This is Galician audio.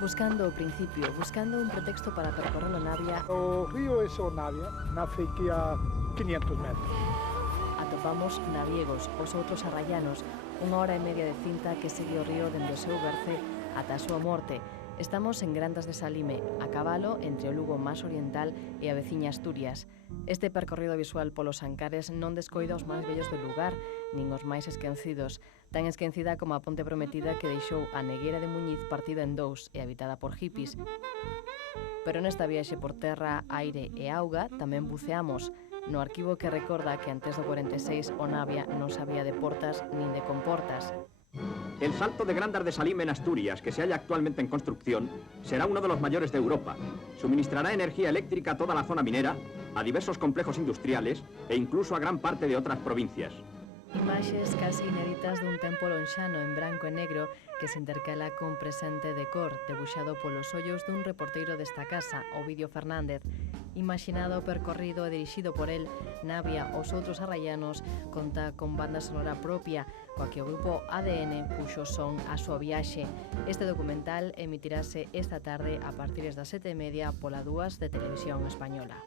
Buscando o principio, buscando un pretexto para percorrer a Navia, O río é o Navia, nace aquí a 500 metros. atopamos naviegos, os outros arraianos, unha hora e media de cinta que segue o río dende o seu berce ata a súa morte. Estamos en Grandas de Salime, a cabalo entre o Lugo máis oriental e a veciña Asturias. Este percorrido visual polos Ancares non descoida os máis bellos do lugar, nin os máis esquecidos, tan esquecida como a ponte prometida que deixou a Negueira de Muñiz partida en dous e habitada por hippies. Pero nesta viaxe por terra, aire e auga tamén buceamos no arquivo que recorda que antes do 46 o Navia non sabía de portas nin de comportas. El salto de Grandas de Salime en Asturias, que se halla actualmente en construcción, será uno de los mayores de Europa. Suministrará energía eléctrica a toda la zona minera, a diversos complejos industriales e incluso a gran parte de otras provincias. Imaxes casi inéditas dun tempo lonxano en branco e negro que se intercala con presente de cor, debuxado polos ollos dun reporteiro desta casa, Ovidio Fernández. Imaxinado o percorrido e dirixido por el, Navia, os outros arraianos, conta con banda sonora propia, coa que o grupo ADN puxo son a súa viaxe. Este documental emitirase esta tarde a partir das 7:30 pola 2 de Televisión Española.